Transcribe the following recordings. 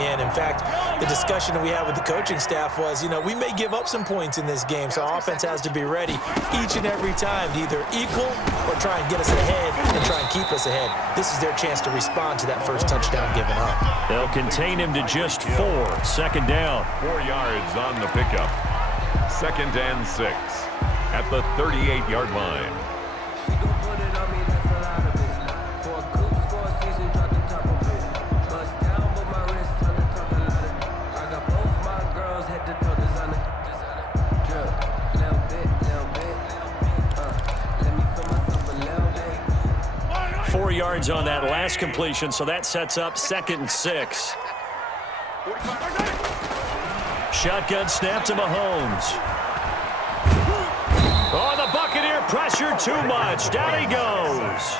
in. In fact, the discussion that we had with the coaching staff was, we may give up some points in this game, so our offense has to be ready each and every time to either equal or try and get us ahead and try and keep us ahead. This is their chance to respond to that first touchdown given up. They'll contain him to just 4. Second down. 4 yards on the pickup. 2nd and 6 at the 38-yard line. Yards on that last completion, so that sets up 2nd and 6. Shotgun snap to Mahomes. Oh, the Buccaneer pressure too much. Down he goes.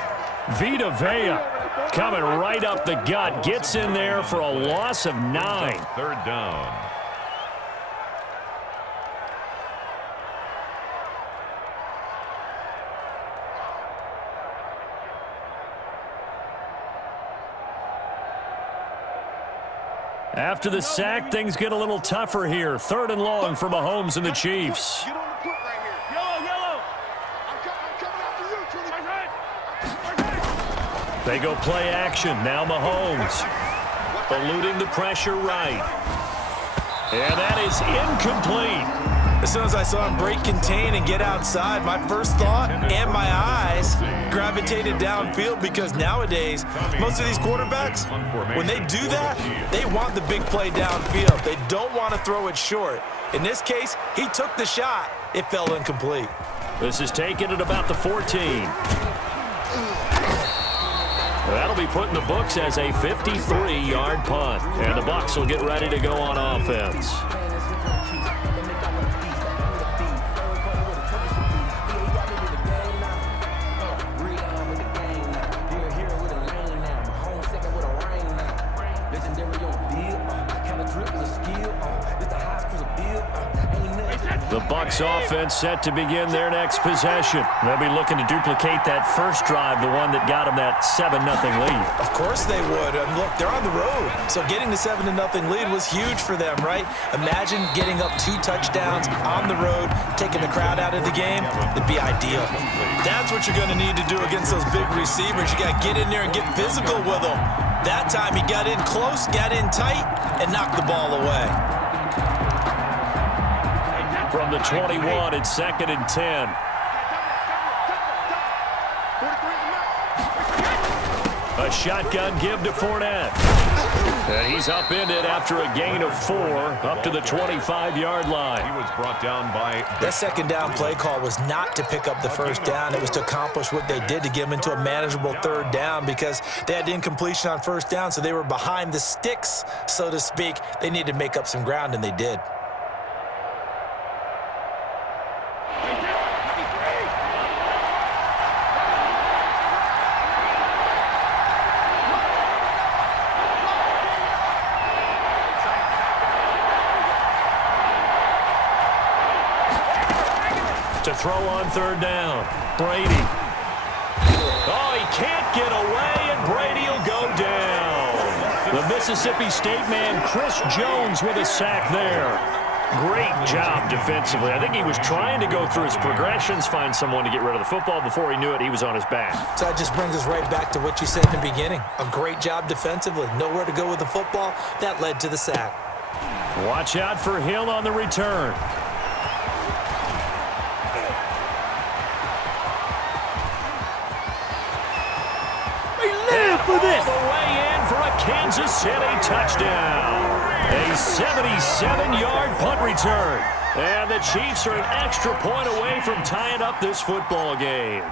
Vita Vea coming right up the gut. Gets in there for a loss of 9. 3rd down. After the sack, things get a little tougher here. 3rd and long for Mahomes and the Chiefs. Get on the foot right here. Yellow. I'm coming after you, Trudy. They go play action. Now Mahomes eluding the pressure right. And that is incomplete. As soon as I saw him break contain and get outside, my first thought and my eyes gravitated downfield, because nowadays, most of these quarterbacks, when they do that, they want the big play downfield. They don't want to throw it short. In this case, he took the shot. It fell incomplete. This is taken at about the 14. That'll be put in the books as a 53-yard punt. And the Bucs will get ready to go on offense. The Bucs offense set to begin their next possession. They'll be looking to duplicate that first drive, the one that got them that 7-0 lead. Of course they would. And look, they're on the road. So getting the 7-0 lead was huge for them, right? Imagine getting up 2 touchdowns on the road, taking the crowd out of the game. It'd be ideal. That's what you're going to need to do against those big receivers. You got to get in there and get physical with them. That time he got in close, got in tight, and knocked the ball away. From the 21, it's 2nd and 10. A shotgun give to Fournette. And he's upended after a gain of 4 up to the 25-yard line. He was brought down by... That 2nd down play call was not to pick up the first down. It was to accomplish what they did, to get them into a manageable 3rd down, because they had incompletion on 1st down, so they were behind the sticks, so to speak. They needed to make up some ground, and they did. To throw on 3rd down. Brady. Oh, he can't get away, and Brady will go down. The Mississippi State man, Chris Jones, with a sack there. Great job defensively. I think he was trying to go through his progressions, find someone to get rid of the football. Before he knew it, he was on his back. So that just brings us right back to what you said in the beginning. A great job defensively. Nowhere to go with the football. That led to the sack. Watch out for Hill on the return. For this. All the way in for a Kansas City touchdown. A 77-yard punt return. And the Chiefs are an extra point away from tying up this football game.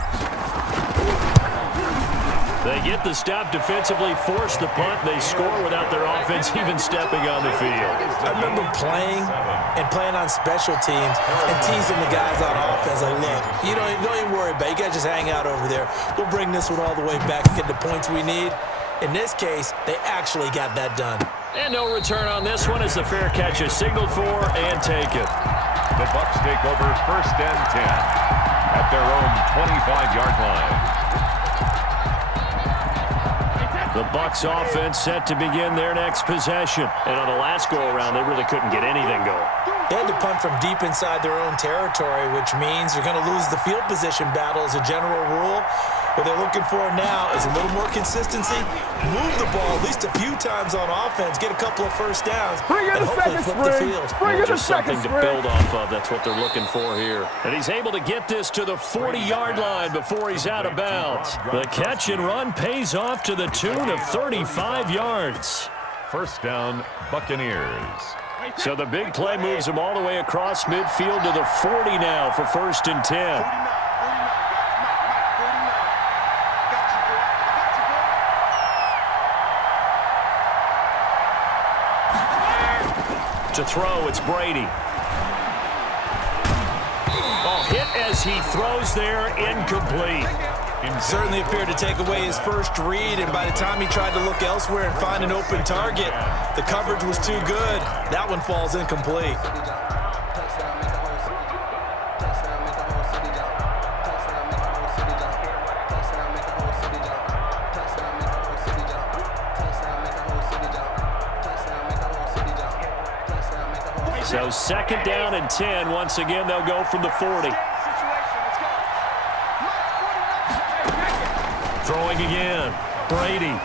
They get the stop defensively, force the punt. They score without their offense even stepping on the field. I remember playing on special teams and teasing the guys on offense. Like, look, don't even worry about it. You guys just hang out over there. We'll bring this one all the way back and get the points we need. In this case, they actually got that done. And no return on this one as the fair catch is signaled for and taken. The Bucs take over 1st and 10 at their own 25-yard line. The Bucs offense set to begin their next possession. And on the last go-around, they really couldn't get anything going. They had to punt from deep inside their own territory, which means you're going to lose the field position battle as a general rule. What they're looking for now is a little more consistency, move the ball at least a few times on offense, get a couple of first downs, and hopefully flip the field. Just something to build off of. That's what they're looking for here. And he's able to get this to the 40-yard line before he's out of bounds. The catch and run pays off to the tune of 35 yards. First down, Buccaneers. So the big play moves him all the way across midfield to the 40 now for 1st and 10. To throw, it's Brady. Oh, hit as he throws there, incomplete. Certainly appeared to take away his first read, and by the time he tried to look elsewhere and find an open target, the coverage was too good. That one falls incomplete. So 2nd down and 10. Once again, they'll go from the 40. Throwing again. Brady.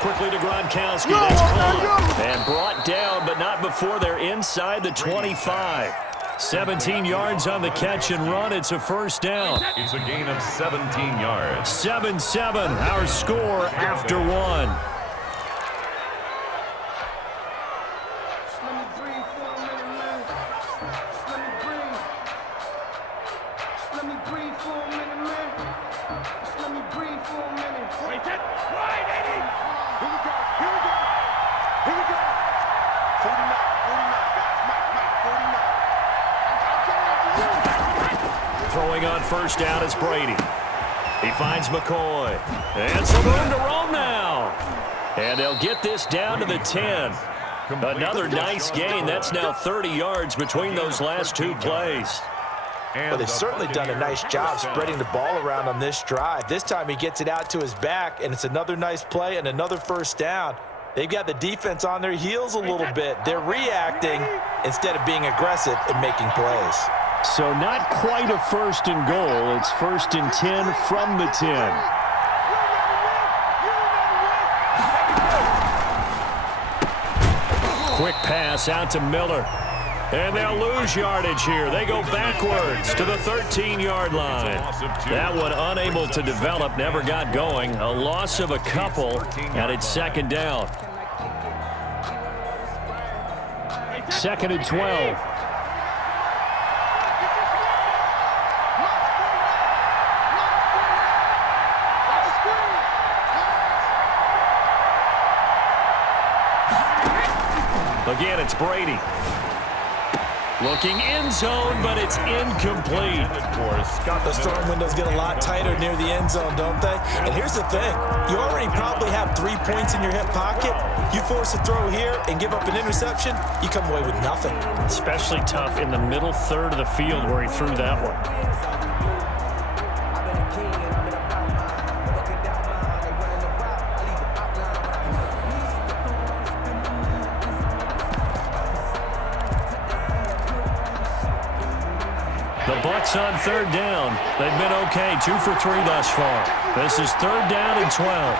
Quickly to Gronkowski. That's caught. And brought down, but not before they're inside the 25. 17 yards on the catch and run. It's a first down. It's a gain of 17 yards. 7-7, our score after one. Throwing on first down is Brady. He finds McCoy. And some room to roam now. And they'll get this down to the 10. Another nice gain. That's now 30 yards between those last two plays. Well, they've certainly done a nice job spreading the ball around on this drive. This time he gets it out to his back, and it's another nice play and another first down. They've got the defense on their heels a little bit. They're reacting instead of being aggressive and making plays. So not quite a 1st and goal. It's 1st and 10 from the 10. Quick pass out to Miller. And they'll lose yardage here. They go backwards to the 13-yard line. That one unable to develop, never got going. A loss of a couple, and it's 2nd down. 2nd and 12. Again, it's Brady. Looking end zone, but it's incomplete. The storm windows get a lot tighter near the end zone, don't they? And here's the thing. You already probably have 3 points in your hip pocket. You force a throw here and give up an interception, you come away with nothing. Especially tough in the middle third of the field where he threw that one. The Bucs on 3rd down. They've been okay, 2 for 3 thus far. This is 3rd down and 12.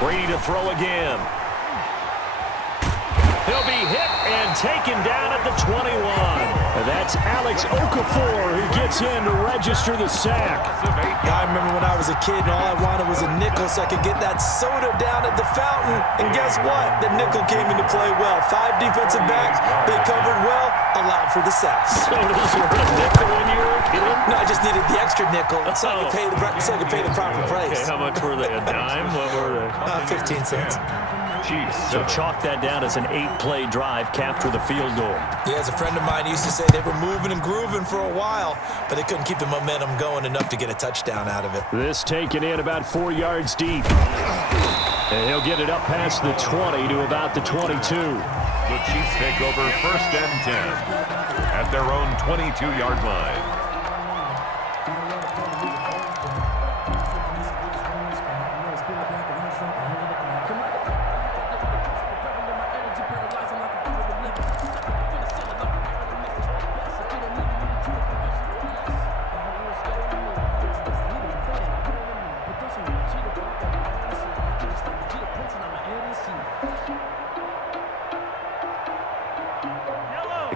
Brady to throw again. He'll be hit and taken down at the 21. That's Alex Okafor who gets in to register the sack. I remember when I was a kid and all I wanted was a nickel so I could get that soda down at the fountain. And guess what? The nickel came into play well. 5 defensive backs, they covered well, allowed for the sacks. So those were a nickel when you were a kid? No, I just needed the extra nickel so I could pay the proper price. Okay, how much were they? A dime? What were they? 15 cents. So chalk that down as an 8-play drive, capture the field goal. Yeah, as a friend of mine used to say, they were moving and grooving for a while, but they couldn't keep the momentum going enough to get a touchdown out of it. This taken in about 4 yards deep. And he'll get it up past the 20 to about the 22. The Chiefs take over 1st and 10 at their own 22-yard line.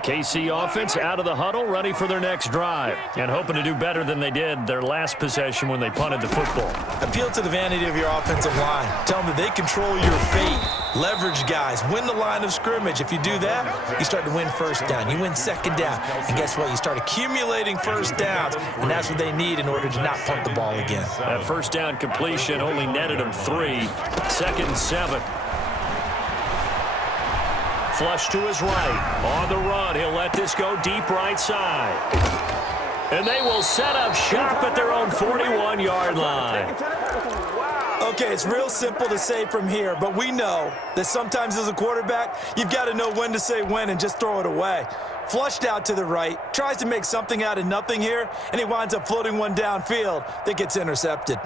KC offense out of the huddle, ready for their next drive, and hoping to do better than they did their last possession when they punted the football. Appeal to the vanity of your offensive line. Tell them that they control your fate. Leverage guys. Win the line of scrimmage. If you do that, you start to win first down. You win second down. And guess what? You start accumulating first downs, and that's what they need in order to not punt the ball again. That first down completion only netted them 3. 2nd and 7. Flush to his right. On the run, he'll let this go deep right side. And they will set up shop at their own 41-yard line. Okay, it's real simple to say from here, but we know that sometimes as a quarterback, you've got to know when to say when and just throw it away. Flushed out to the right, tries to make something out of nothing here, and he winds up floating one downfield that gets intercepted.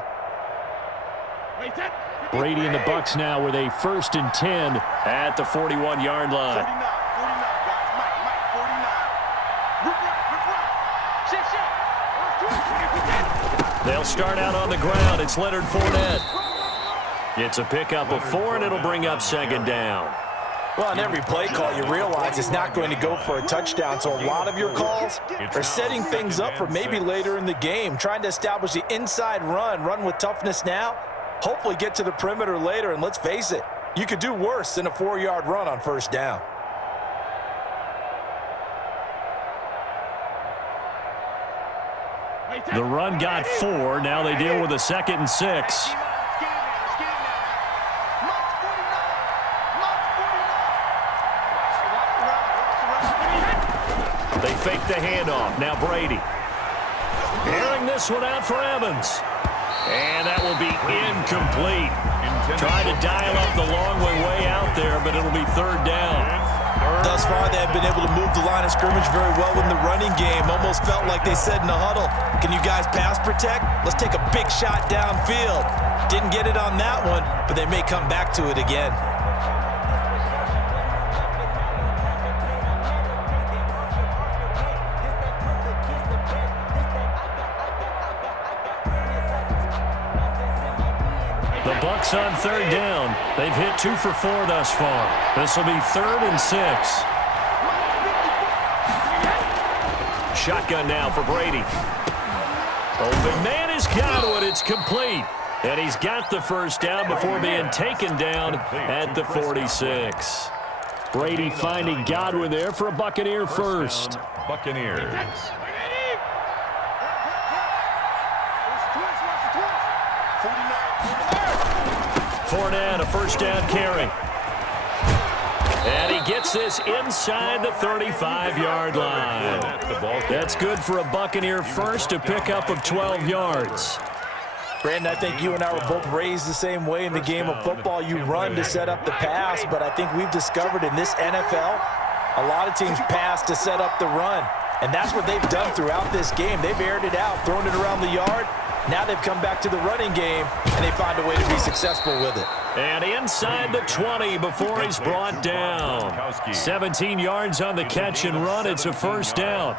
Brady and the Bucs now with a 1st and 10 at the 41-yard line. 49. They'll start out on the ground. It's Leonard Fournette. It's a pickup of 4, and it'll bring up 2nd down. Well, on every play call, you realize it's not going to go for a touchdown, so a lot of your calls are setting things up for maybe later in the game, trying to establish the inside run with toughness now, hopefully get to the perimeter later, and let's face it, you could do worse than a 4-yard run on first down. The run got 4. Now they deal with a 2nd and 6. They fake the handoff. Now Brady. Airing this one out for Evans. And that will be incomplete. Trying to dial up the long way out there, but it'll be 3rd down. Thus far, they have been able to move the line of scrimmage very well in the running game. Almost felt like they said in the huddle, can you guys pass protect? Let's take a big shot downfield. Didn't get it on that one, but they may come back to it again. The Bucs on 3rd down. They've hit 2 for 4 thus far. This will be 3rd and 6. Shotgun now for Brady. Open man is Godwin. It's complete. And he's got the first down before being taken down at the 46. Brady finding Godwin there for a Buccaneer first. Buccaneers. Fournette, a first down carry. And he gets this inside the 35-yard line. That's good for a Buccaneer first, a pickup of 12 yards. Brandon, I think you and I were both raised the same way in the game of football. You run to set up the pass, but I think we've discovered in this NFL, a lot of teams pass to set up the run. And that's what they've done throughout this game. They've aired it out, thrown it around the yard. Now they've come back to the running game, and they find a way to be successful with it. And inside the 20 before he's brought down. 17 yards on the catch and run. It's a first down.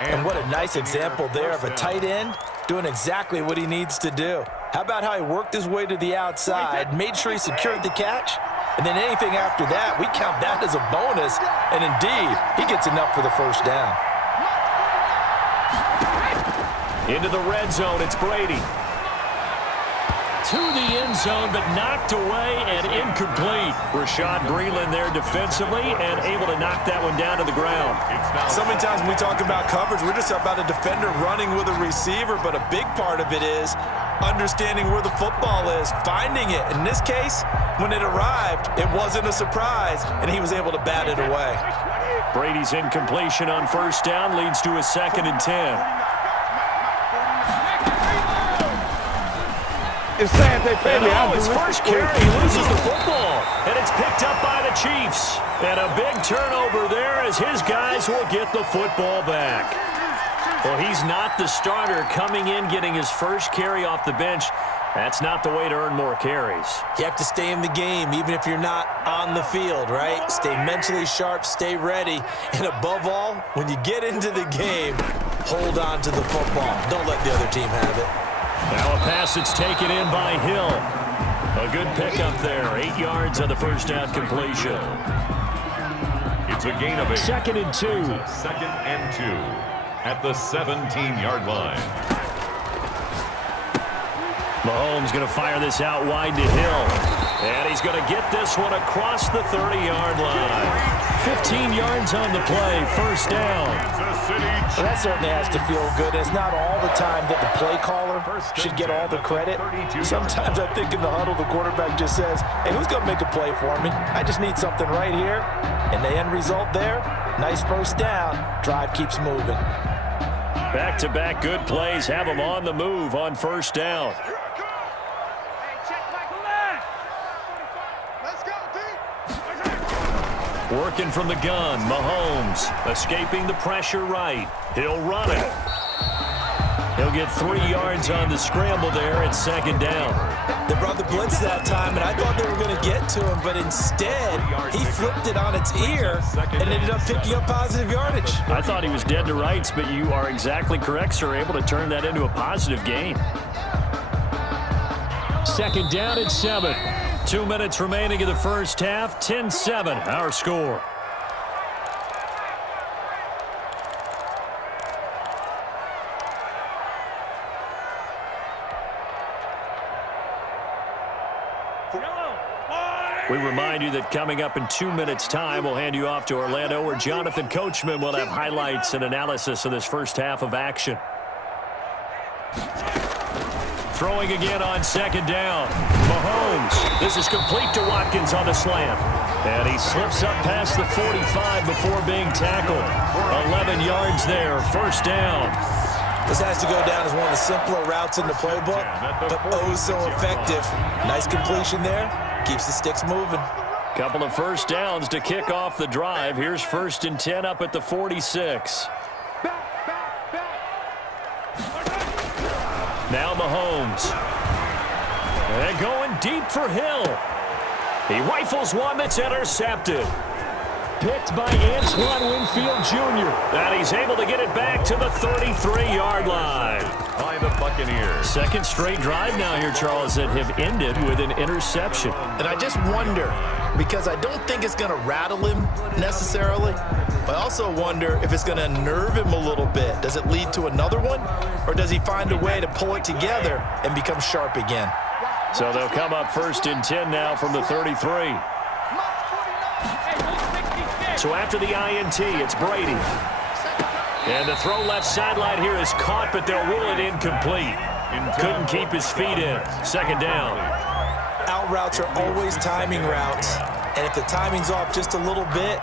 And what a nice example there of a tight end doing exactly what he needs to do. How about how he worked his way to the outside, made sure he secured the catch, and then anything after that, we count that as a bonus. And indeed, he gets enough for the first down. Into the red zone, it's Brady. To the end zone, but knocked away and incomplete. Rashad Breeland there defensively and able to knock that one down to the ground. So many times when we talk about coverage, we're just about a defender running with a receiver, but a big part of it is understanding where the football is, finding it. In this case, when it arrived, it wasn't a surprise, and he was able to bat it away. Brady's incompletion on first down leads to a 2nd and 10. It's sad they pay me. His first carry, he loses the football, and it's picked up by the Chiefs. And a big turnover there as his guys will get the football back. Well, he's not the starter coming in, getting his first carry off the bench. That's not the way to earn more carries. You have to stay in the game, even if you're not on the field, right? Stay mentally sharp, stay ready, and above all, when you get into the game, hold on to the football. Don't let the other team have it. Now a pass that's taken in by Hill. A good pickup there. 8 yards on the first down completion. It's a gain of 8. 2nd and 2. Second and 2 at the 17-yard line. Mahomes going to fire this out wide to Hill. And he's going to get this one across the 30-yard line. 15 yards on the play, first down. Well, that certainly has to feel good. It's not all the time that the play caller should get all the credit. Sometimes I think in the huddle, the quarterback just says, hey, who's going to make a play for me? I just need something right here. And the end result there, nice first down. Drive keeps moving. Back-to-back good plays have them on the move on first down. Working from the gun, Mahomes escaping the pressure right. He'll run it. He'll get 3 yards on the scramble there at 2nd down. They brought the blitz that time, and I thought they were going to get to him, but instead, he flipped it on its ear and ended up picking up positive yardage. I thought he was dead to rights, but you are exactly correct, sir. Able to turn that into a positive gain. 2nd down and 7. 2 minutes remaining in the first half. 10-7, our score. We remind you that coming up in 2 minutes' time, we'll hand you off to Orlando, where Jonathan Coachman will have highlights and analysis of this first half of action. Throwing again on 2nd down. Mahomes. This is complete to Watkins on the slant. And he slips up past the 45 before being tackled. 11 yards there. First down. This has to go down as one of the simpler routes in the playbook, but oh so effective. Nice completion there. Keeps the sticks moving. Couple of first downs to kick off the drive. Here's 1st and 10 up at the 46. Now Mahomes. And going deep for Hill. He rifles one that's intercepted. Picked by Antoine Winfield Jr. And he's able to get it back to the 33-yard line. By the Buccaneers. 2nd straight drive now here, Charles, that have ended with an interception. And I just wonder, because I don't think it's going to rattle him necessarily, but I also wonder if it's going to unnerve him a little bit. Does it lead to another one, or does he find a way to pull it together and become sharp again? So they'll come up 1st and 10 now from the 33. So after the INT, it's Brady. And the throw left sideline here is caught, but they'll rule it incomplete. Couldn't keep his feet in. 2nd down. Out routes are always timing routes. And if the timing's off just a little bit,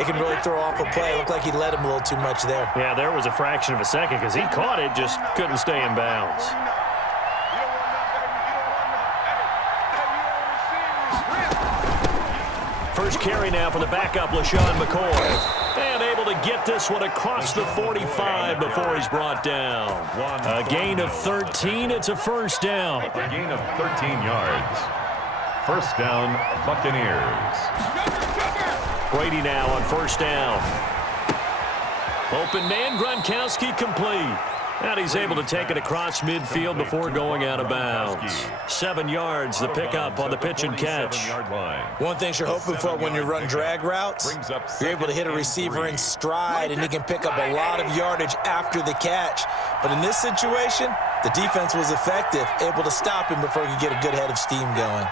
it can really throw off a play. It looked like he let him a little too much there. Yeah, there was a fraction of a second because he caught it, just couldn't stay in bounds. First carry now for the backup, LaShawn McCoy. And able to get this one across the 45 before he's brought down. A gain of 13. It's a first down. A gain of 13 yards. First down, Buccaneers. Brady now on first down. Open man, Gronkowski complete. And he's able to take it across midfield before going out of bounds. 7 yards, the pickup on the pitch and catch. One thing you're hoping for when you run drag routes, you're able to hit a receiver in stride, and he can pick up a lot of yardage after the catch. But in this situation, the defense was effective, able to stop him before he could get a good head of steam going.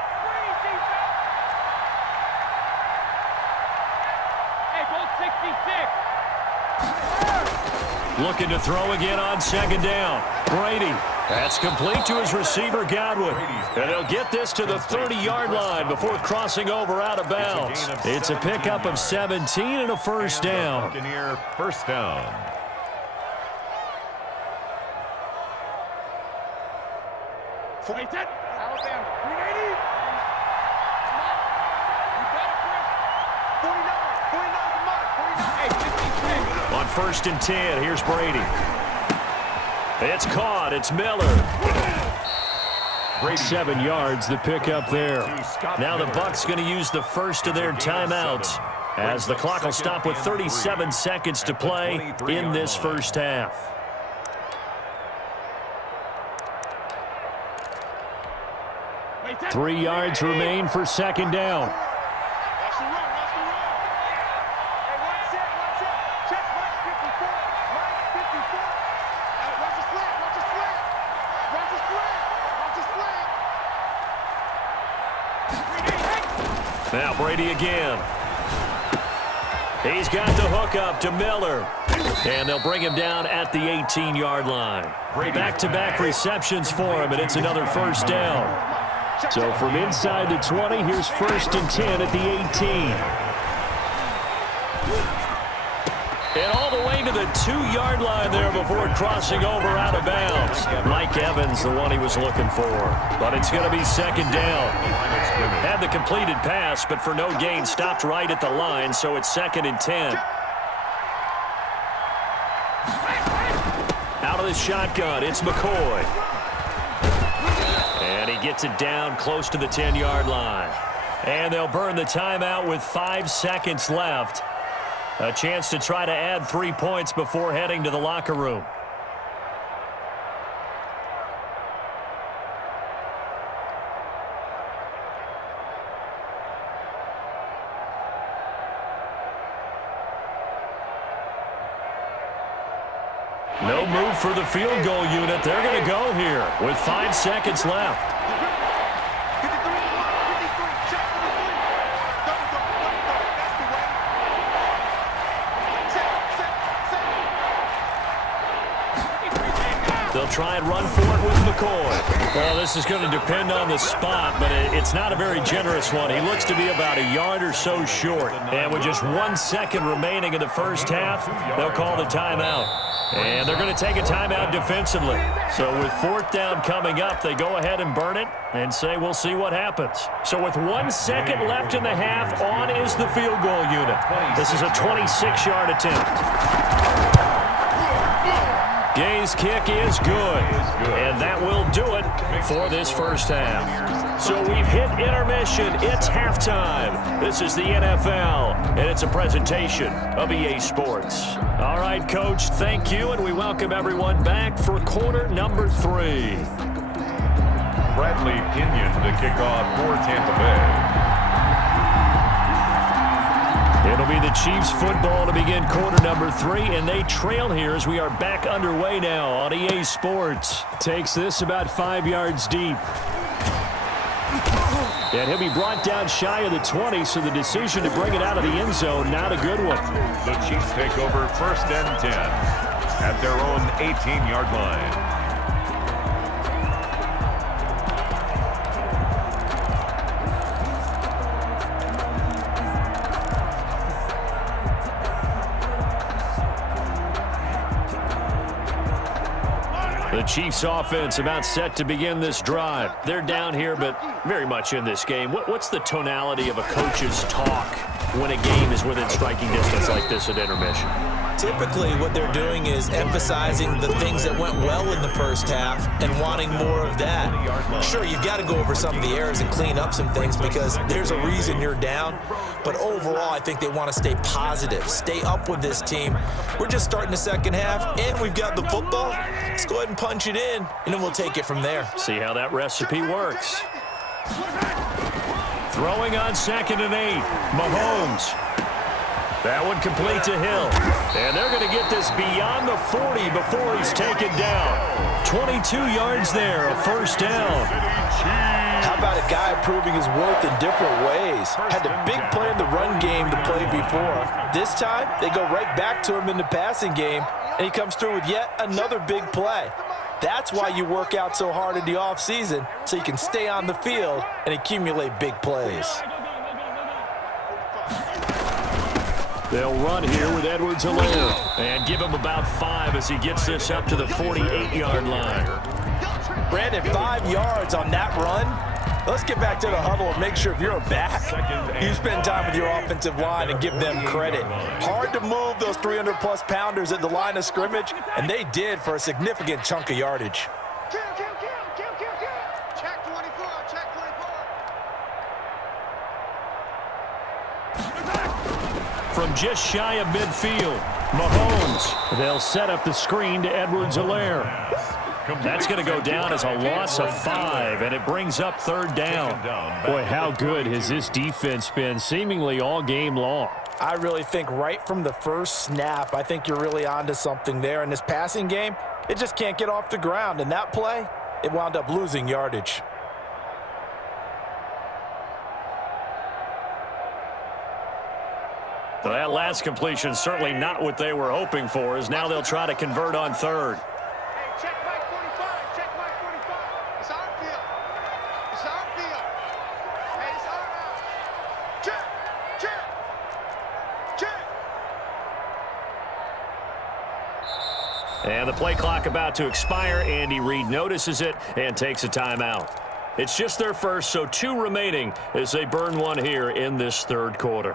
Looking to throw again on 2nd down. Brady. That's complete to his receiver, Godwin. And he'll get this to the 30-yard line before crossing over out of bounds. It's a pickup of 17 and a first down. Buccaneer first down. Alabama. 380. On 1st and 10, here's Brady. It's caught. It's Miller. 7 yards, the pickup there. Now the Bucs going to use the first of their timeouts as the clock will stop with 37 seconds to play in this first half. Three yards remain for 2nd down. Now Brady again. He's got the hook up to Miller. And they'll bring him down at the 18-yard line. Back-to-back receptions for him, and it's another first down. So from inside the 20, here's 1st and 10 at the 18. And all the way to the 2-yard line there before crossing over out of bounds. Mike Evans, the one he was looking for. But it's going to be 2nd down. Had the completed pass, but for no gain, stopped right at the line, so it's 2nd and 10. Out of the shotgun, it's McCoy. And he gets it down close to the 10-yard line. And they'll burn the timeout with 5 seconds left. A chance to try to add 3 points before heading to the locker room. No move for the field goal unit. They're going to go here with 5 seconds left. They'll try and run for it with McCoy. Well, this is going to depend on the spot, but it's not a very generous one. He looks to be about a yard or so short. And with just 1 second remaining in the first half, they'll call the timeout. And they're going to take a timeout defensively. So with 4th down coming up, they go ahead and burn it and say we'll see what happens. So with 1 second left in the half, on is the field goal unit. This is a 26-yard attempt. Gay's kick is good, and that will do it for this first half. So we've hit intermission. It's halftime. This is the NFL, and it's a presentation of EA Sports. All right, Coach, thank you, and we welcome everyone back for quarter number 3. Bradley Pinion to kick off for Tampa Bay. It'll be the Chiefs football to begin quarter number 3, and they trail here as we are back underway now on EA Sports. Takes this about 5 yards deep. And he'll be brought down shy of the 20, so the decision to bring it out of the end zone, not a good one. The Chiefs take over 1st and 10 at their own 18-yard line. The Chiefs offense about set to begin this drive. They're down here, but very much in this game. What's the tonality of a coach's talk when a game is within striking distance like this at intermission? Typically, what they're doing is emphasizing the things that went well in the first half and wanting more of that. Sure, you've got to go over some of the errors and clean up some things because there's a reason you're down. But overall, I think they want to stay positive, stay up with this team. We're just starting the second half, and we've got the football. Let's go ahead and punch it in, and then we'll take it from there. See how that recipe works. Throwing on 2nd and 8. Mahomes. That one complete to Hill. And they're going to get this beyond the 40 before he's taken down. 22 yards there, a first down. How about a guy proving his worth in different ways? Had the big play in the run game to play before. This time, they go right back to him in the passing game, and he comes through with yet another big play. That's why you work out so hard in the offseason, so you can stay on the field and accumulate big plays. They'll run here with Edwards-Helaire and give him about 5 as he gets this up to the 48-yard line. Brandon, 5 yards on that run. Let's get back to the huddle and make sure if you're back, you spend time with your offensive line and give them credit. Hard to move those 300-plus pounders at the line of scrimmage, and they did for a significant chunk of yardage. Check 24, check 24. From just shy of midfield, Mahomes. They'll set up the screen to Edwards-Helaire. That's going to go down as a loss of 5, and it brings up 3rd down. Boy, how good has this defense been seemingly all game long? I really think right from the first snap, I think you're really onto something there. In this passing game, it just can't get off the ground. And that play, it wound up losing yardage. So that last completion certainly not what they were hoping for, as now they'll try to convert on third. Hey, check Mike 45. Check Mike 45. It's our field. It's our field. Hey, it's our house. Check. Check. Check. And the play clock about to expire. Andy Reid notices it and takes a timeout. It's just their first, so 2 remaining as they burn one here in this third quarter.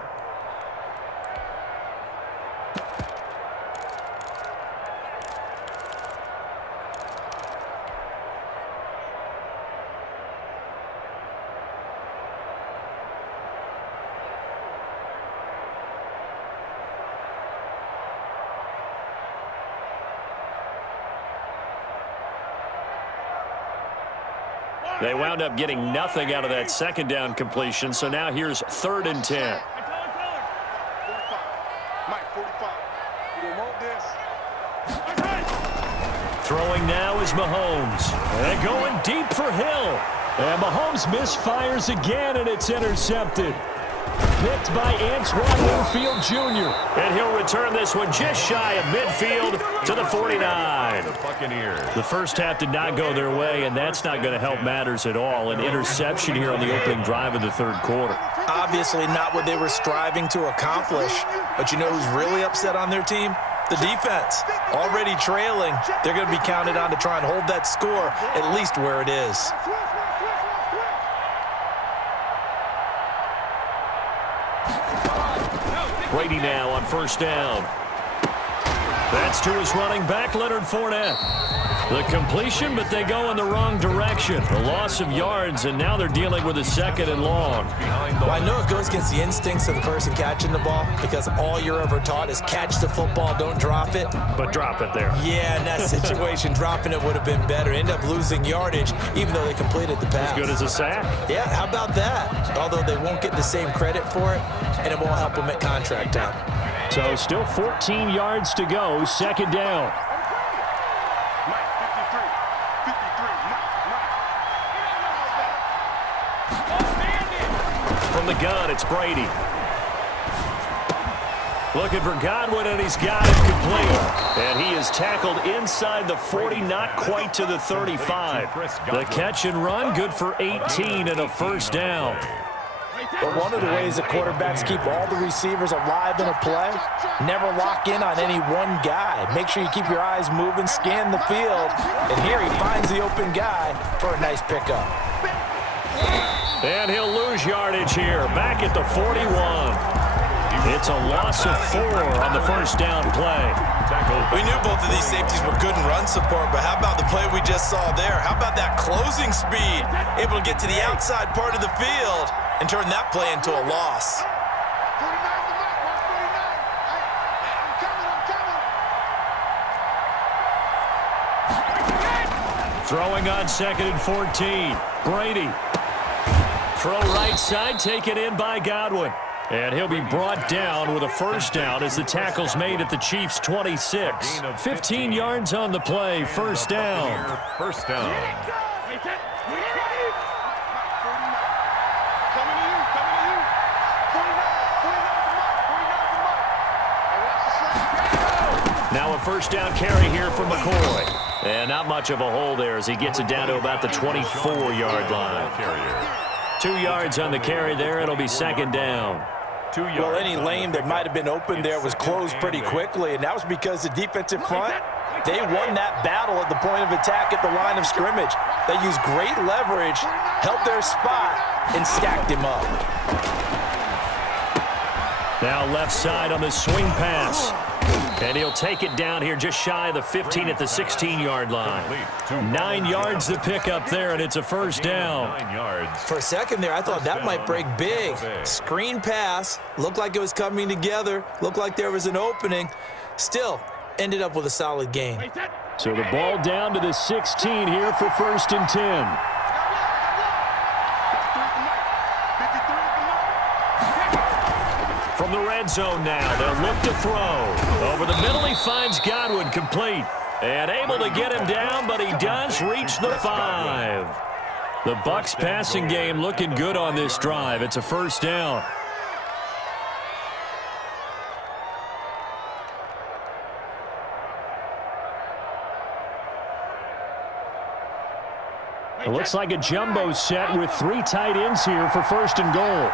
They wound up getting nothing out of that second down completion, so now here's 3rd and 10. 45. Mike 45. You don't want this. Throwing now is Mahomes. And going deep for Hill. And Mahomes misfires again, and it's intercepted. Picked by Antoine Winfield Jr. And he'll return this one just shy of midfield to the 49. The Buccaneers. The first half did not go their way, and that's not going to help matters at all. An interception here on the opening drive of the third quarter. Obviously not what they were striving to accomplish. But you know who's really upset on their team? The defense. Already trailing. They're going to be counted on to try and hold that score at least where it is. Brady now on first down. That's to his running back, Leonard Fournette. The completion, but they go in the wrong direction. A loss of yards, and now they're dealing with a 2nd and long. Well, I know it goes against the instincts of the person catching the ball because all you're ever taught is catch the football, don't drop it. But drop it there. Yeah, in that situation, dropping it would have been better. End up losing yardage, even though they completed the pass. As good as a sack. Yeah, how about that? Although they won't get the same credit for it, and it won't help them at contract time. So still 14 yards to go, 2nd down. Mike 53. 53. Mike. From the gun, it's Brady. Looking for Godwin, and he's got it complete. And he is tackled inside the 40, not quite to the 35. The catch and run, good for 18 and a first down. But one of the ways that quarterbacks keep all the receivers alive in a play, never lock in on any one guy. Make sure you keep your eyes moving, scan the field, and here he finds the open guy for a nice pickup. And he'll lose yardage here, back at the 41. It's a loss of 4 on the first down play. We knew both of these safeties were good in run support, but how about the play we just saw there? How about that closing speed? Able to get to the outside part of the field and turn that play into a loss. 49 to Mike. 149. I'm coming. Throwing on 2nd and 14. Brady. Throw right side, taken in by Godwin. And he'll be brought down with a first down as the tackle's made at the Chiefs' 26. 15 yards on the play, first down. First down. Now a first down carry here from McCoy. And not much of a hole there as he gets it down to about the 24-yard line. 2 yards on the carry there. It'll be 2nd down. Well, any lane that might have been open there was closed pretty quickly, and that was because the defensive front, they won that battle at the point of attack at the line of scrimmage. They used great leverage, held their spot, and stacked him up. Now left side on the swing pass. And he'll take it down here just shy of the 15 at the 16-yard line. 9 yards to pick up there, and it's a first down. For a second there, I thought that might break big. Screen pass, looked like it was coming together, looked like there was an opening. Still, ended up with a solid gain. So the ball down to the 16 here for 1st and 10. From the red zone now, they'll look to throw. Over the middle, he finds Godwin complete. And able to get him down, but he does reach the 5. The Bucs passing game looking good on this drive. It's a first down. It looks like a jumbo set with 3 tight ends here for first and goal.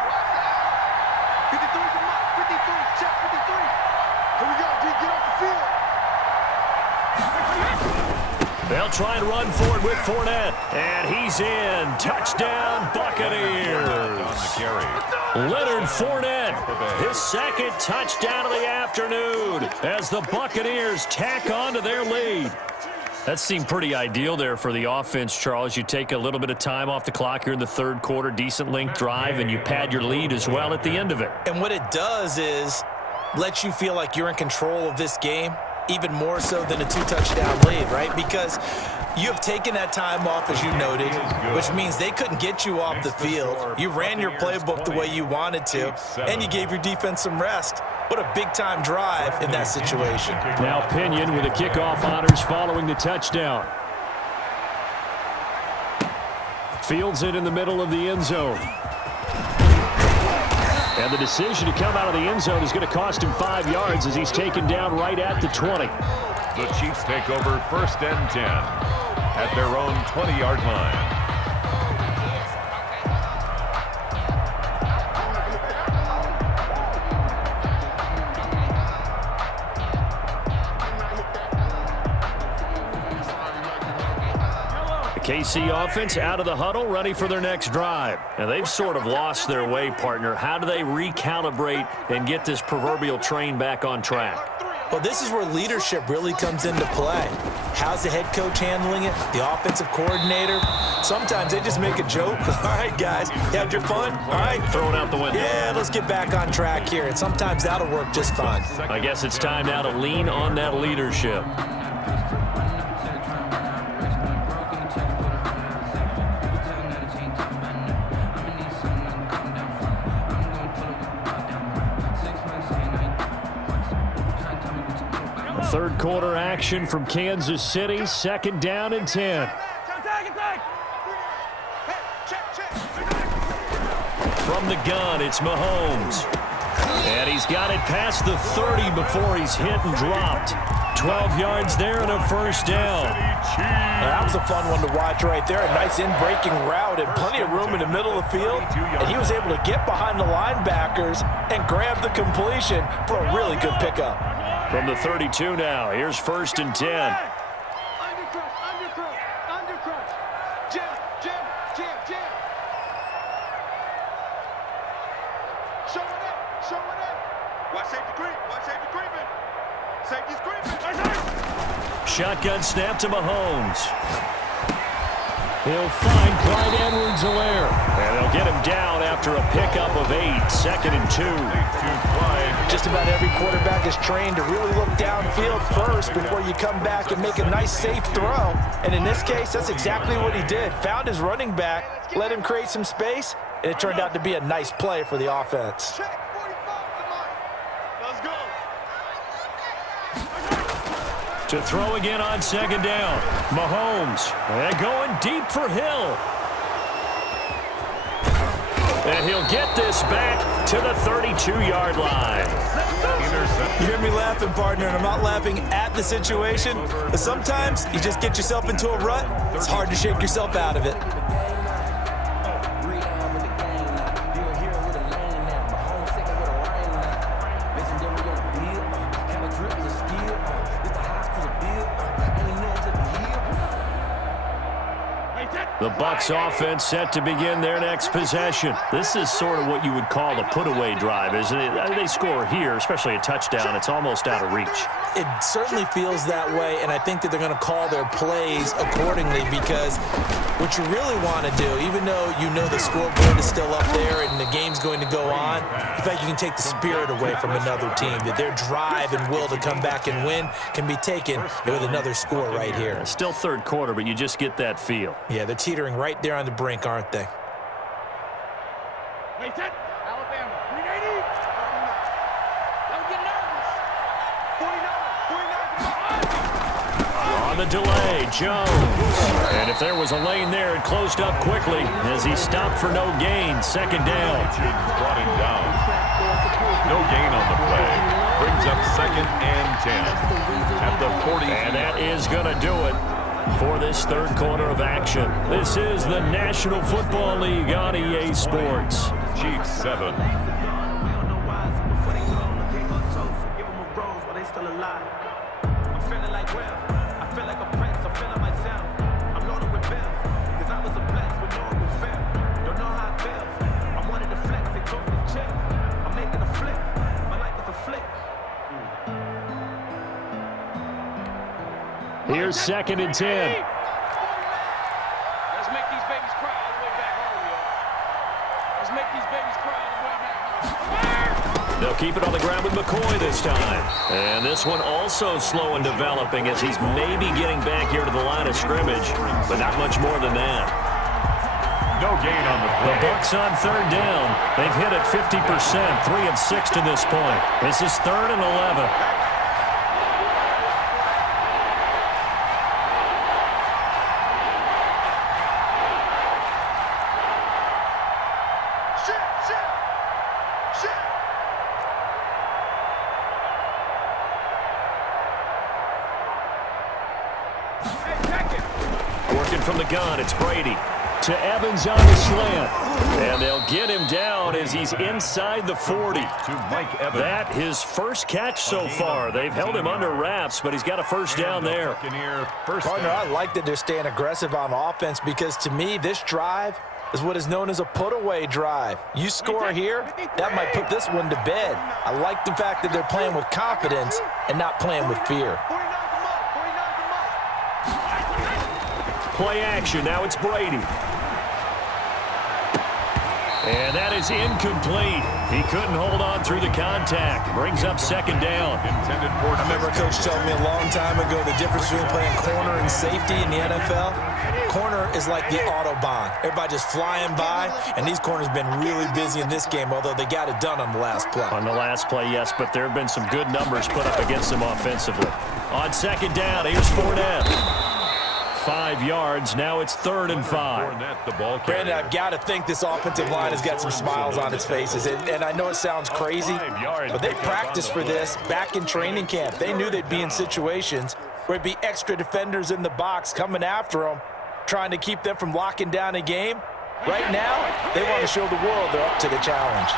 53 from Mike. 53. Check 53. Here we go. D, get off the field. They'll try and run for it with Fournette. And he's in. Touchdown, Buccaneers. Leonard Fournette, his second touchdown of the afternoon as the Buccaneers tack on to their lead. That seemed pretty ideal there for the offense, Charles. You take a little bit of time off the clock here in the third quarter, decent length drive, and you pad your lead as well at the end of it. And what it does is lets you feel like you're in control of this game, even more so than a 2-touchdown lead, right? Because you have taken that time off, as you noted, which means they couldn't get you off the field. You ran your playbook the way you wanted to, and you gave your defense some rest. What a big-time drive in that situation. Now Pinion with the kickoff honors following the touchdown. Fields it in the middle of the end zone. And the decision to come out of the end zone is going to cost him 5 yards as he's taken down right at the 20. The Chiefs take over first and 10 at their own 20-yard line. KC offense out of the huddle, ready for their next drive. And they've sort of lost their way, partner. How do they recalibrate and get this proverbial train back on track? Well, this is where leadership really comes into play. How's the head coach handling it? The offensive coordinator? Sometimes they just make a joke. All right, guys, you had your fun? All right. Throw it out the window. Yeah, let's get back on track here. And sometimes that'll work just fine. I guess it's time now to lean on that leadership. Third quarter action from Kansas City. Second down and 10. From the gun, it's Mahomes. And he's got it past the 30 before he's hit and dropped. 12 yards there and a first down. That was a fun one to watch right there. A nice in-breaking route and plenty of room in the middle of the field. And he was able to get behind the linebackers and grab the completion for a really good pickup. From the 32 now, here's first and 10. Undercrush. Jam. Showing it. Watch safety creeping. Safety's creeping. Shotgun snap to Mahomes. He'll find Clyde Edwards-Helaire. And they'll get him down after a pickup of 8. Second and 2. Just about every quarterback is trained to really look downfield first before you come back and make a nice, safe throw. And in this case, that's exactly what he did. Found his running back, let him create some space, and it turned out to be a nice play for the offense. Check 45 tonight. Let's go. To throw again on second down. Mahomes. And going deep for Hill. And he'll get this back to the 32-yard line. You hear me laughing, partner, and I'm not laughing at the situation. But sometimes you just get yourself into a rut. It's hard to shake yourself out of it. The Bucs offense set to begin their next possession. This is sort of what you would call a put-away drive, isn't it? They score here, especially a touchdown. It's almost out of reach. It certainly feels that way, and I think that they're going to call their plays accordingly because what you really want to do, even though you know the scoreboard is still up there and the game's going to go on, in fact, you can take the spirit away from another team, that their drive and will to come back and win can be taken with another score right here. Still third quarter, but you just get that feel. Yeah, they're teetering right there on the brink, aren't they? Wait, that. Alabama. 380. Don't get nervous. 49. On the delay, Jones. And if there was a lane there, it closed up quickly as he stopped for no gain. Second down. Brought him down. No gain on the play. Brings up second and 10 at the 40. And that is going to do it. for this third quarter of action. This is the National Football League on EA Sports. Chiefs 7. Here's 2nd and 10. Let's make these babies cry all the way back home, yo. Let's make these babies cry all the way back home. They'll keep it on the ground with McCoy this time. And this one also slow and developing as he's maybe getting back here to the line of scrimmage, but not much more than that. No gain on the The play. Bucs on 3rd down. They've hit it 50%, 3 of 6 to this point. This is 3rd and 11. Working from the gun, it's Brady. To Evans on the slant. And they'll get him down as he's inside the 40. To Mike Evans. That his first catch so far. They've held him under wraps, but he's got a first down there. Partner, I like that they're staying aggressive on offense because to me, this drive is what is known as a put-away drive. You score here, that might put this one to bed. I like the fact that they're playing with confidence and not playing with fear. Play action. Now it's Brady. And that is incomplete. He couldn't hold on through the contact. Brings up 2nd down. I remember a coach telling me a long time ago the difference between playing corner and safety in the NFL. Corner is like the Autobahn. Everybody just flying by, and these corners have been really busy in this game, although they got it done on the last play. On the last play, yes, but there have been some good numbers put up against them offensively. On 2nd down, here's Fournette. 5 yards. Now it's 3rd and 5. Brandon, I've got to think this offensive line has got some smiles on its faces. And I know it sounds crazy, but they practiced for this back in training camp. They knew they'd be in situations where it'd be extra defenders in the box coming after them, trying to keep them from locking down a game. Right now, they want to show the world they're up to the challenge.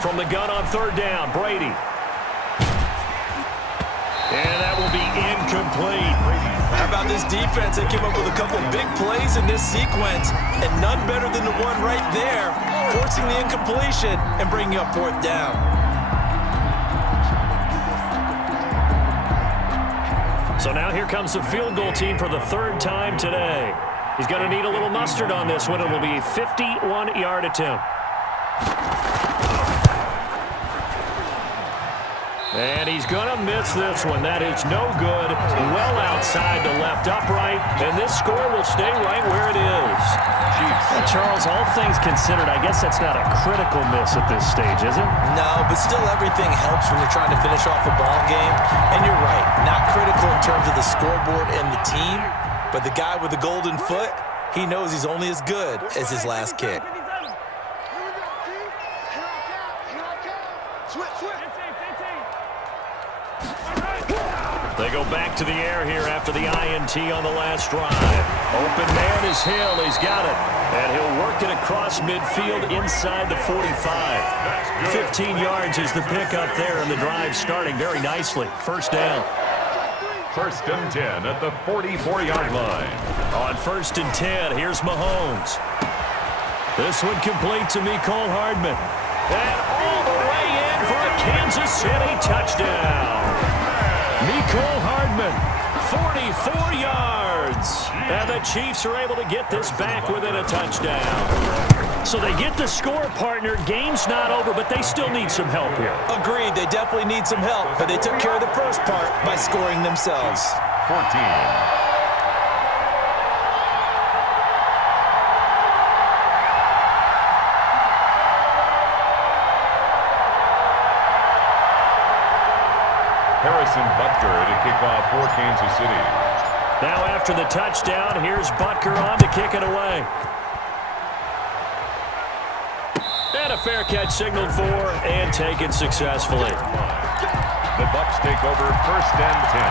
From the gun on 3rd down, Brady. And that will be incomplete. How about this defense? They came up with a couple big plays in this sequence, and none better than the one right there, forcing the incompletion and bringing up 4th down. So now here comes the field goal team for the 3rd time today. He's going to need a little mustard on this one. It will be a 51-yard attempt. And he's going to miss this one. That is no good. Well outside the left upright. And this score will stay right where it is. Well, Charles, all things considered, I guess that's not a critical miss at this stage, is it? No, but still everything helps when you're trying to finish off a ball game. And you're right, not critical in terms of the scoreboard and the team, but the guy with the golden foot, he knows he's only as good as his last kick. They go back to the air here after the INT on the last drive. Open man is Hill. He's got it. And he'll work it across midfield inside the 45. 15 yards is the pickup there, and the drive starting very nicely. 1st down. 1st and 10 at the 44-yard line. On 1st and 10, here's Mahomes. This one complete to Mecole Hardman. And all the way in for a Kansas City touchdown. Mecole Hardman, 44 yards. And the Chiefs are able to get this back within a touchdown. So they get the score, partner. Game's not over, but they still need some help here. Agreed, they definitely need some help, but they took care of the first part by scoring themselves. 14. Harrison Butker to kick off for Kansas City. Now after the touchdown, here's Butker on to kick it away. And a fair catch signaled for and taken successfully. The Bucs take over 1st and 10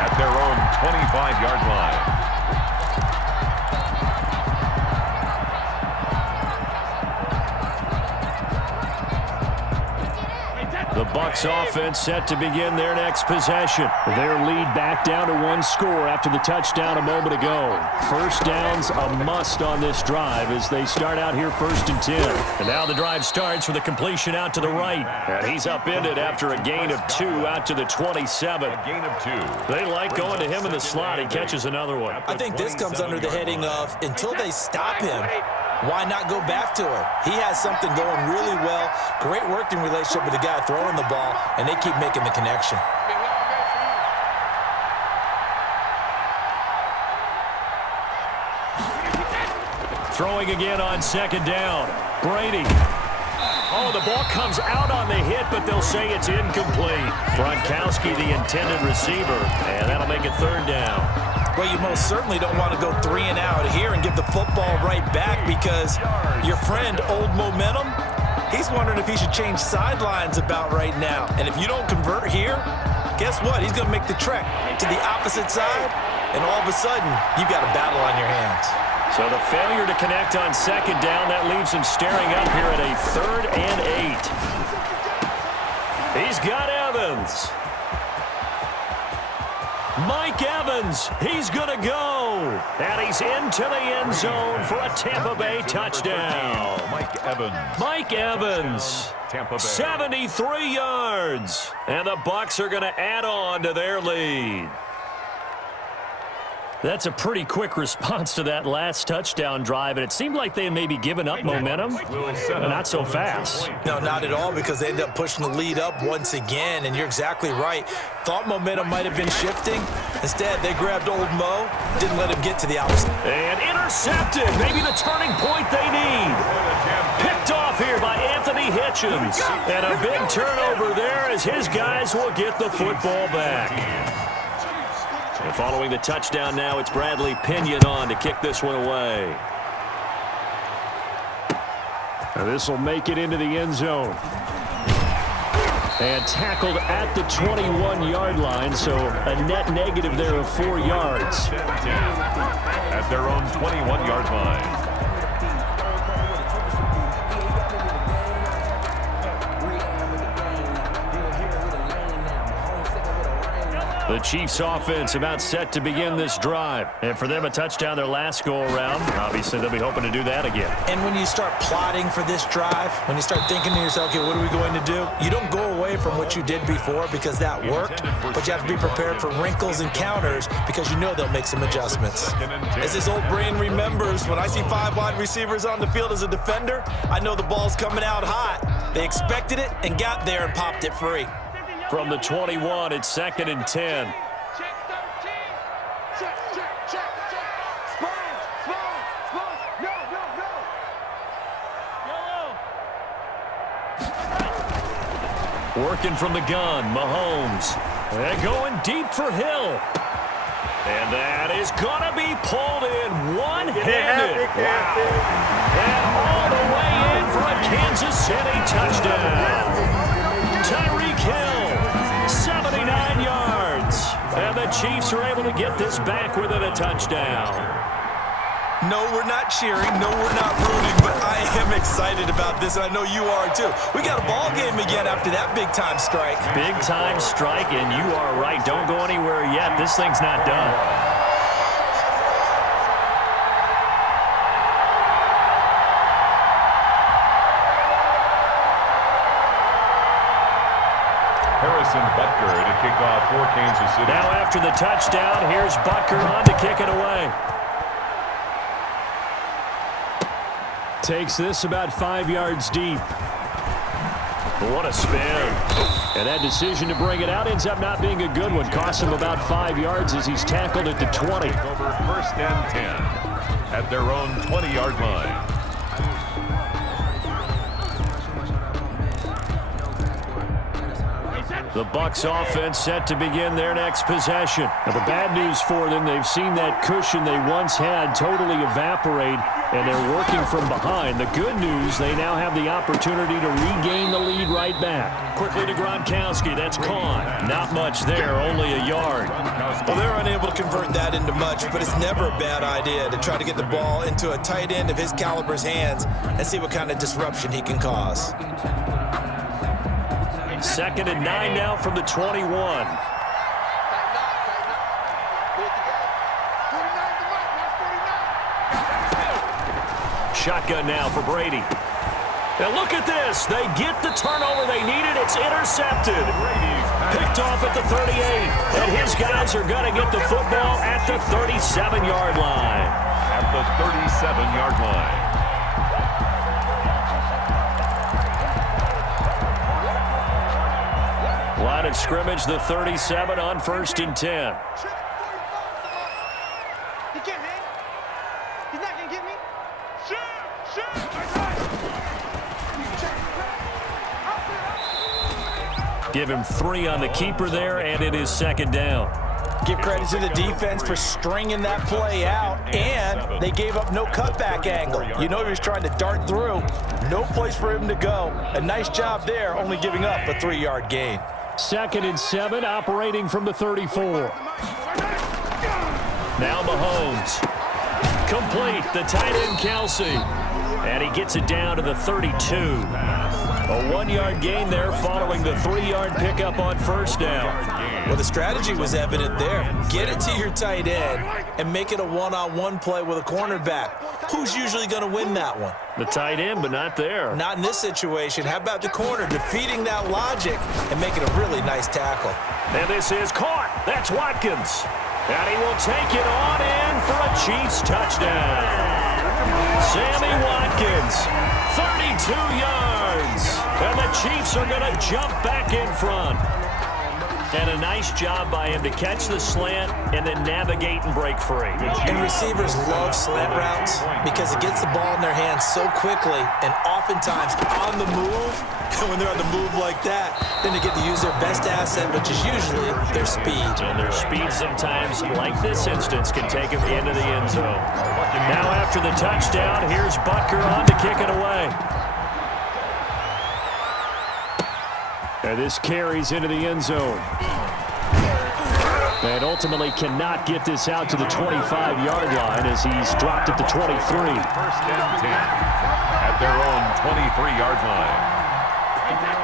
at their own 25-yard line. The Bucs offense set to begin their next possession. Their lead back down to 1 score after the touchdown a moment ago. First down's a must on this drive as they start out here 1st and 10. And now the drive starts with a completion out to the right. And he's upended after a gain of 2 out to the 27. A gain of 2. They like going to him in the slot. He catches another one. I think this comes under the heading of until they stop him, why not go back to him? He has something going really well. Great working relationship with the guy throwing the ball, and they keep making the connection. Throwing again on 2nd down. Brady. Oh, the ball comes out on the hit, but they'll say it's incomplete. Gronkowski, the intended receiver, and that'll make it 3rd down. Well, you most certainly don't want to go 3 and out here and give the football right back because your friend, Old Momentum, he's wondering if he should change sidelines about right now. And if you don't convert here, guess what? He's going to make the trek to the opposite side, and all of a sudden, you've got a battle on your hands. So the failure to connect on 2nd down, that leaves him staring up here at a 3rd and 8. He's got Evans. Mike Evans, he's going to go. And he's into the end zone for a Tampa Bay touchdown. Mike Evans, Tampa Bay. 73 yards. And the Bucs are going to add on to their lead. That's a pretty quick response to that last touchdown drive, and it seemed like they had maybe given up momentum. Not so fast. No, not at all, because they ended up pushing the lead up once again, and you're exactly right. Thought momentum might have been shifting. Instead, they grabbed Old Mo, didn't let him get to the opposite. And intercepted, maybe the turning point they need. Picked off here by Anthony Hitchens. And a big turnover there as his guys will get the football back. And following the touchdown now, it's Bradley Pinion on to kick this one away. This will make it into the end zone. And tackled at the 21-yard line, so a net negative there of 4 yards. At their own 21-yard line. The Chiefs offense about set to begin this drive. And for them, a touchdown their last go-around. Obviously, they'll be hoping to do that again. And when you start plotting for this drive, when you start thinking to yourself, okay, what are we going to do? You don't go away from what you did before because that worked, but you have to be prepared for wrinkles and counters because you know they'll make some adjustments. As this old brain remembers, when I see 5 wide receivers on the field as a defender, I know the ball's coming out hot. They expected it and got there and popped it free. From the 21, it's 2nd and 10. Check 13. Check. Spine. No. Yellow. Working from the gun, Mahomes. And going deep for Hill. And that is going to be pulled in one-handed. Wow. And all the way in for a Kansas City touchdown. Tyreek Hill, 79 yards. And the Chiefs are able to get this back within a touchdown. No, we're not cheering. No, we're not rooting, but I am excited about this, and I know you are too. We got a ball game again after that big-time strike. Big-time strike, and you are right. Don't go anywhere yet. This thing's not done. Butker to kick off for Kansas City. Now after the touchdown, here's Butker on to kick it away. Takes this about 5 yards deep. What a spin. And that decision to bring it out ends up not being a good one. Costs him about 5 yards as he's tackled at the 20. Over 1st and 10 at their own 20-yard line. The Bucs offense set to begin their next possession. Now, the bad news for them, they've seen that cushion they once had totally evaporate, and they're working from behind. The good news, they now have the opportunity to regain the lead right back. Quickly to Gronkowski. That's caught. Not much there, only a yard. Well, they're unable to convert that into much, but it's never a bad idea to try to get the ball into a tight end of his caliber's hands and see what kind of disruption he can cause. 2nd and 9 now from the 21. Shotgun now for Brady. Now look at this. They get the turnover they needed. It's intercepted. Picked off at the 38. And his guys are going to get the football at the 37-yard line. At the 37-yard line. Line of scrimmage, the 37 on 1st and 10. He can't hang. He's not going to get me. Give him 3 on the keeper there, and it is 2nd down. Give credit to the defense for stringing that play out, and they gave up no cutback angle. You know he was trying to dart through. No place for him to go. A nice job there, only giving up a 3-yard gain. 2nd and 7, operating from the 34. Now Mahomes. Complete, the tight end Kelsey. And he gets it down to the 32. A 1-yard gain there following the 3-yard pickup on 1st down. Well, the strategy was evident there. Get it to your tight end and make it a one-on-one play with a cornerback. Who's usually going to win that one? The tight end, but not there. Not in this situation. How about the corner defeating that logic and making a really nice tackle? And this is caught. That's Watkins. And he will take it on in for a Chiefs touchdown. Sammy Watkins, 32 yards. And the Chiefs are going to jump back in front. And a nice job by him to catch the slant and then navigate and break free. And receivers love slant routes because it gets the ball in their hands so quickly and oftentimes on the move. And when they're on the move like that, then they get to use their best asset, which is usually their speed. And their speed sometimes, like this instance, can take them into the end zone. Now after the touchdown, here's Butker on to kick it away. And this carries into the end zone. And ultimately cannot get this out to the 25-yard line as he's dropped at the 23. 1st and 10 at their own 23-yard line.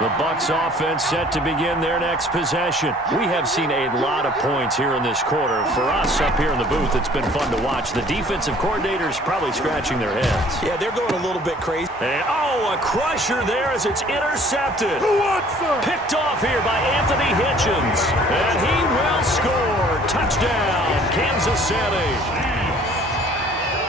The Bucs offense set to begin their next possession. We have seen a lot of points here in this quarter. For us up here in the booth, it's been fun to watch. The defensive coordinators probably scratching their heads. Yeah, they're going a little bit crazy. And, a crusher there as it's intercepted. Picked off here by Anthony Hitchens. And he will score. Touchdown, Kansas City.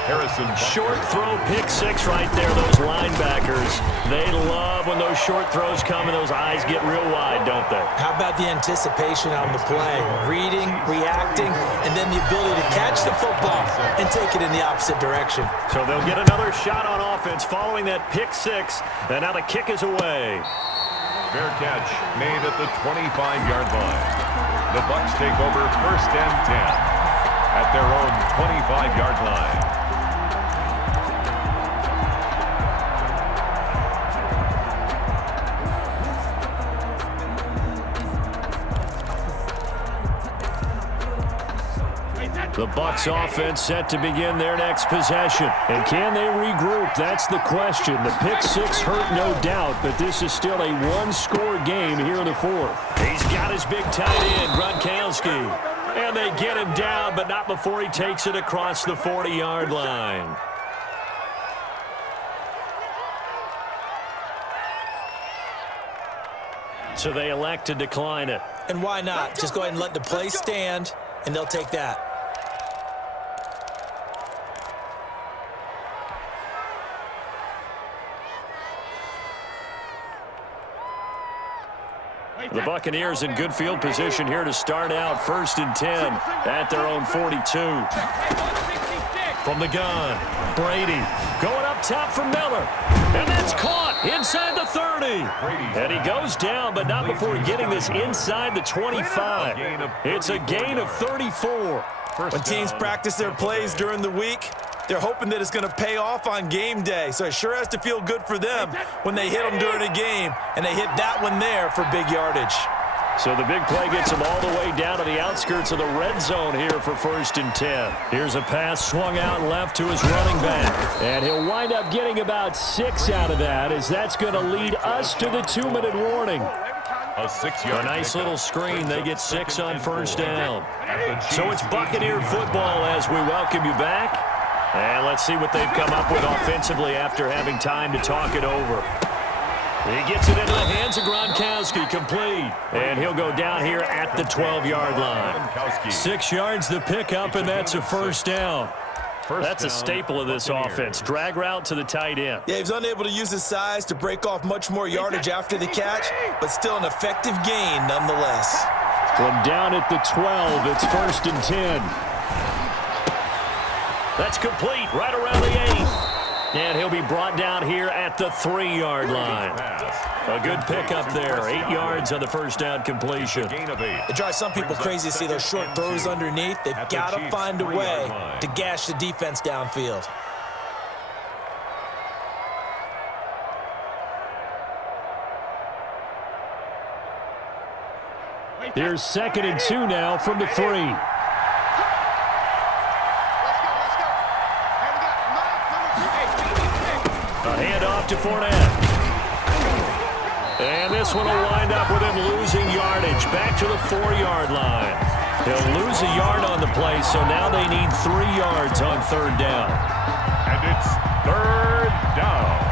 Harrison. Short throw, pick 6 right there. Those linebackers, they love when those short throws come and those eyes get real wide, don't they? How about the anticipation on the play? Reading, reacting, and then the ability to catch the football and take it in the opposite direction. So they'll get another shot on offense following that pick 6, and now the kick is away. Fair catch made at the 25-yard line. The Bucs take over 1st and 10 at their own 25-yard line. The Bucs offense set to begin their next possession. And can they regroup? That's the question. The pick 6 hurt, no doubt, but this is still a one-score game here in the 4th. He's got his big tight end, Gronkowski. And they get him down, but not before he takes it across the 40-yard line. So they elect to decline it. And why not? Just go ahead and let the play stand, and they'll take that. The Buccaneers in good field position here to start out 1st and 10 at their own 42. From the gun, Brady going up top for Miller. And that's caught. inside the 30. And he goes down, but not before getting this inside the 25. It's a gain of 34. When teams practice their plays during the week, they're hoping that it's going to pay off on game day. So it sure has to feel good for them when they hit them during a game, and they hit that one there for big yardage. So the big play gets him all the way down to the outskirts of the red zone here for 1st and 10. Here's a pass swung out left to his running back. And he'll wind up getting about 6 out of that, as that's going to lead us to the 2-minute warning. A 6-yard. A nice little screen. They get 6 on 1st down. So it's Buccaneer football as we welcome you back. And let's see what they've come up with offensively after having time to talk it over. He gets it into the hands of Gronkowski, complete. And he'll go down here at the 12-yard line. 6 yards the pickup, and that's a 1st down. That's a staple of this offense. Drag route to the tight end. Yeah, he was unable to use his size to break off much more yardage after the catch, but still an effective gain nonetheless. From down at the 12, it's 1st and 10. That's complete right around the 8. And he'll be brought down here at the 3-yard line. A good pickup there. 8 yards on the 1st down completion. It drives some people crazy to see those short throws underneath. They've got to find a way to gash the defense downfield. Here's 2nd and 2 now from the 3. A handoff to Fournette. And this one will wind up with him losing yardage back to the 4-yard line. He'll lose a yard on the play, so now they need 3 yards on 3rd down. And it's 3rd down.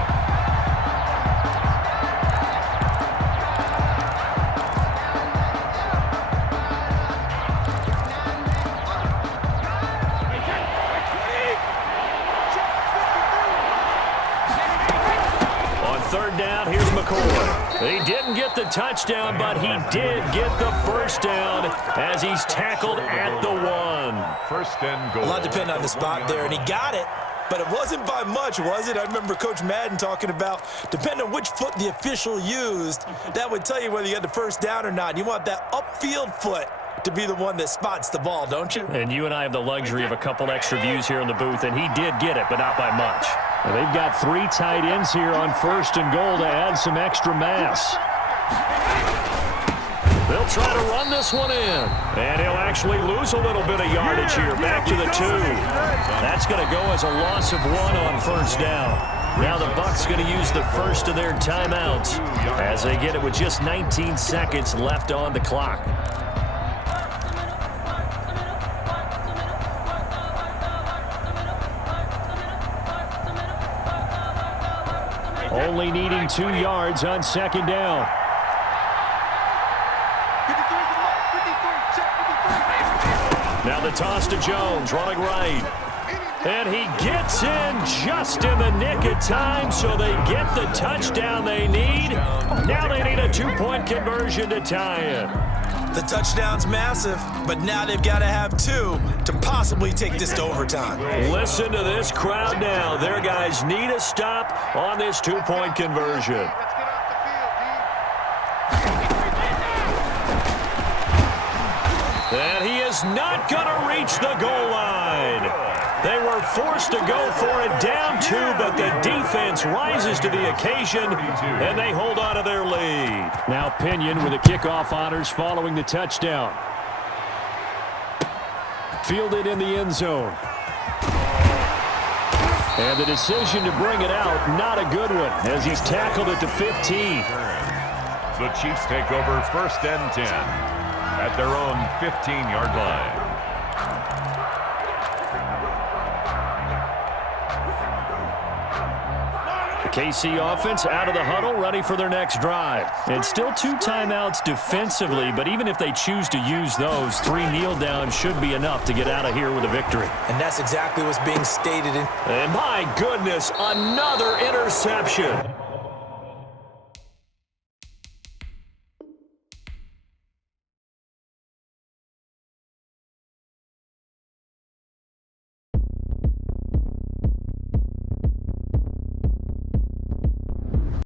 He didn't get the touchdown, but he did get the 1st down as he's tackled at the 1. 1st and goal. A lot depended on the spot there, and he got it, but it wasn't by much, was it? I remember Coach Madden talking about, depending on which foot the official used, that would tell you whether you had the 1st down or not. You want that upfield foot to be the one that spots the ball, don't you? And you and I have the luxury of a couple extra views here in the booth, and he did get it, but not by much. And they've got 3 tight ends here on 1st and goal to add some extra mass. They'll try to run this one in. And he'll actually lose a little bit of yardage here, back to the 2. That's going to go as a loss of 1 on 1st down. Now the Bucs going to use the first of their timeouts as they get it with just 19 seconds left on the clock. Only needing 2 yards on 2nd down. Now the toss to Jones, running right. And he gets in just in the nick of time, so they get the touchdown they need. Now they need a 2-point conversion to tie it. The touchdown's massive, but now they've got to have 2 to possibly take this to overtime. Listen to this crowd now. Their guys need a stop on this 2-point conversion. Let's get off the field, D. And he is not going to reach the goal line. They were forced to go for it down 2, but the defense rises to the occasion, and they hold on to their lead. Now Pinion with the kickoff honors following the touchdown. Fielded in the end zone. And the decision to bring it out, not a good one, as he's tackled at the 15. The Chiefs take over 1st and 10 at their own 15-yard line. KC offense out of the huddle, ready for their next drive. And still 2 timeouts defensively, but even if they choose to use those, 3 kneel downs should be enough to get out of here with a victory. And that's exactly what's being stated. And my goodness, another interception.